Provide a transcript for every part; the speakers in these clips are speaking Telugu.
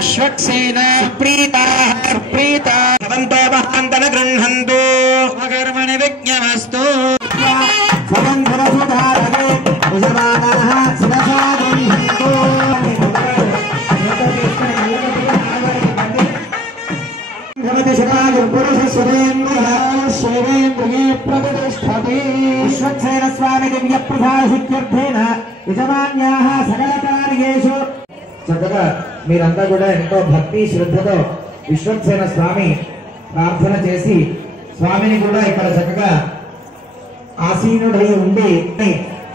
विश्वक्सेन प्रीता भवन्तो महान्तन गृह्णन्तु स्वकर्मणि विज्ञमस्तु विश्वक्सेन स्वामी दिव्य प्रसादित्यर्थेन यजमान्याः सकल कार्येषु చక్కగా మీరంతా కూడా ఎంతో భక్తి శ్రద్ధతో విశ్వక్సేన స్వామి ప్రార్థన చేసి స్వామిని కూడా ఇక్కడ చక్కగా ఆసీనుడై ఉండి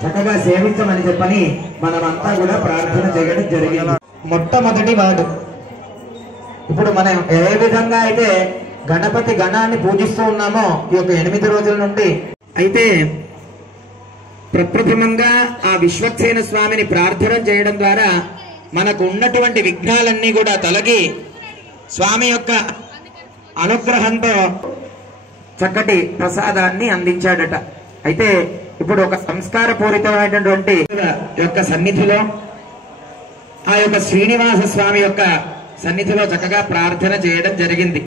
చక్కగా సేవించమని చెప్పని మనమంతా కూడా ప్రార్థన చేయడం జరిగింది. మొట్టమొదటి వాడు ఇప్పుడు మనం ఏ విధంగా అయితే గణపతి గణాన్ని పూజిస్తూ ఉన్నామో ఈ యొక్క 8 రోజుల నుండి అయితే ప్రప్రథమంగా ఆ విశ్వక్సేన స్వామిని ప్రార్థన చేయడం ద్వారా మనకు ఉన్నటువంటి విఘ్నాలన్నీ కూడా తొలగి స్వామి యొక్క అనుగ్రహంతో చక్కటి ప్రసాదాన్ని అందించాడట. అయితే ఇప్పుడు ఒక సంస్కార పూరితమైనటువంటి యొక్క సన్నిధిలో ఆ యొక్క శ్రీనివాస స్వామి యొక్క సన్నిధిలో చక్కగా ప్రార్థన చేయడం జరిగింది.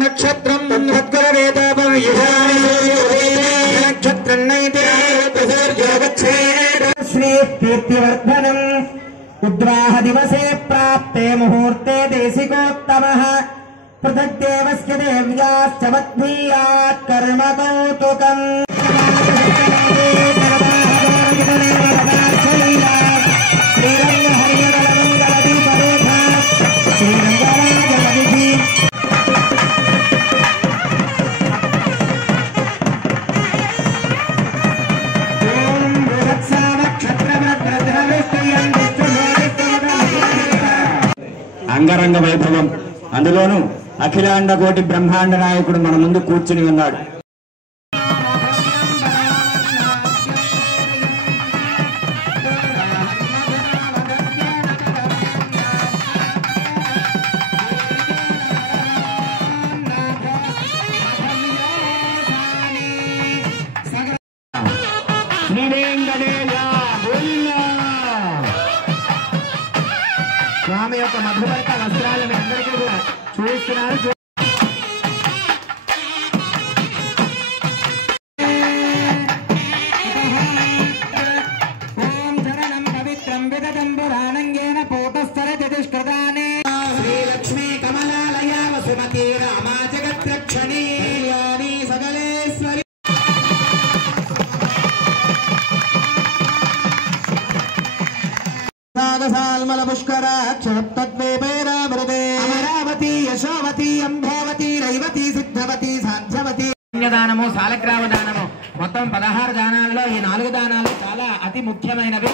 నక్షత్రం శ్రీ కీర్తివర్ధనం ఉద్వాహ దివసే ప్రాప్తే ముహూర్తే దేశికోత్తమః పృథగ్దేవస్య దేవ్యాశ్చ మద్భీయాత్ కర్మ కౌతుకం అంగరంగ వైభవం. అందులోనూ అఖిలాండ కోటి బ్రహ్మాండ నాయకుడు మన ముందు కూర్చుని ఉన్నాడు. స్వామి యొక్క మధువర్త వస్త్రాలను అందరికీ కూడా చూపిస్తున్నారు. ఓం ధరణం పవిత్రం విదదంబురానంగేన పోతస్తరతి దుష్కృతాని శ్రీలక్ష్మీ కమలాలయ వసుమతి రామా జగద్రక్షణీ కళ్యాణి సకలేశ్వరి సాగసాల్మల పుష్కర క్షరప్తద్వేపైరామృతే అమరావతి యశోవతి అంభావతి రైవతి సిద్ధవతి సాధ్యవతి దానము సాలగ్రామ దానము మొత్తం 16 దానాలలో ఈ 4 దానాలు చాలా అతి ముఖ్యమైనవి.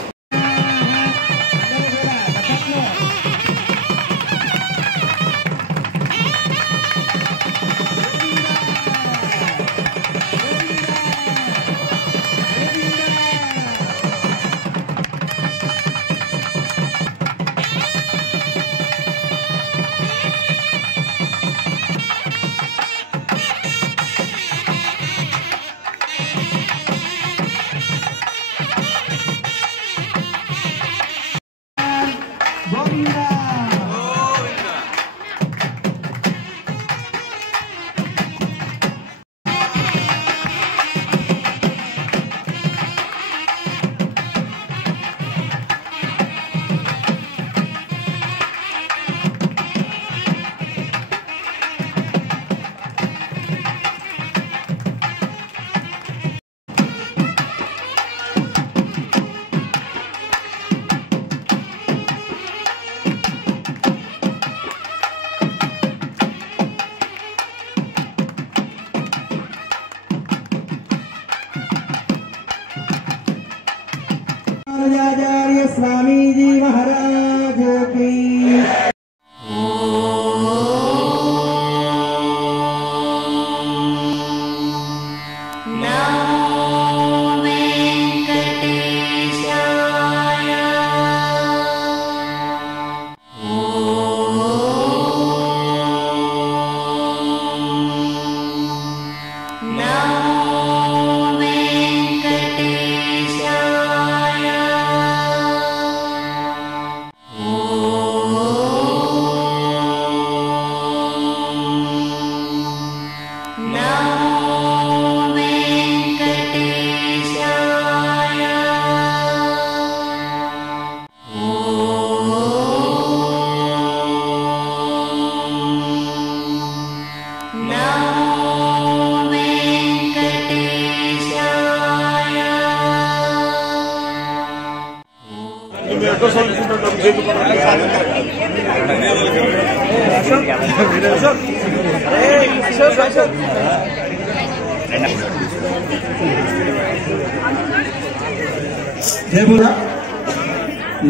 स्वामी जी महाराज की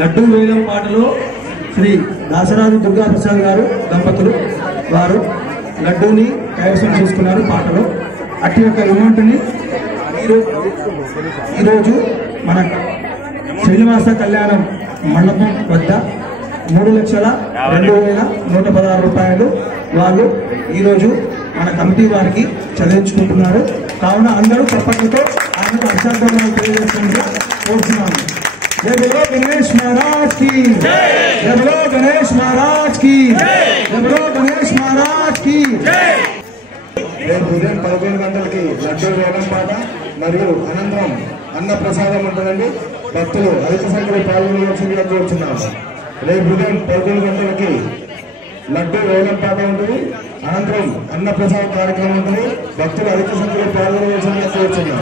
లడ్డూ వేలం పాటలో శ్రీ దాసరాజు దుర్గా ప్రసాద్ గారు దంపతులు వారు లడ్డూని కైవసం చేసుకున్నారు పాటలో. అట్టి యొక్క అమౌంట్ని ఈరోజు మన శ్రీనివాస కళ్యాణం మండపం వద్ద 3,02,116 రూపాయలు వాళ్ళు ఈరోజు మన కమిటీ వారికి చెల్లించుకుంటున్నారు. కావున అందరూ చప్పట్లతో ఆయనకు అభిషేకాలు తెలియజేస్తుందిగా కోరుతున్నాను. जय बोलो गणेश महाराज की जय, बोलो गणेश महाराज की जय, बोलो गणेश महाराज की जय. రేపు ఉదయం 11 గంటలకి లడ్డూ వేలం పాట మరియు అనంతరం అన్న ప్రసాదం ఉంటుందండి. భక్తులు అధిక సంఖ్యలో పాల్గొనవలసిందిగా కోరుచున్నాము. రేపు ఉదయం 11 గంటలకి లడ్డూ వేలం పాట ఉంటుంది. అనంతరం అన్న ప్రసాద కార్యక్రమం ఉంటుంది. భక్తులు అధిక సంఖ్యలో పాల్గొనవలసిందిగా కోరుచున్నాము.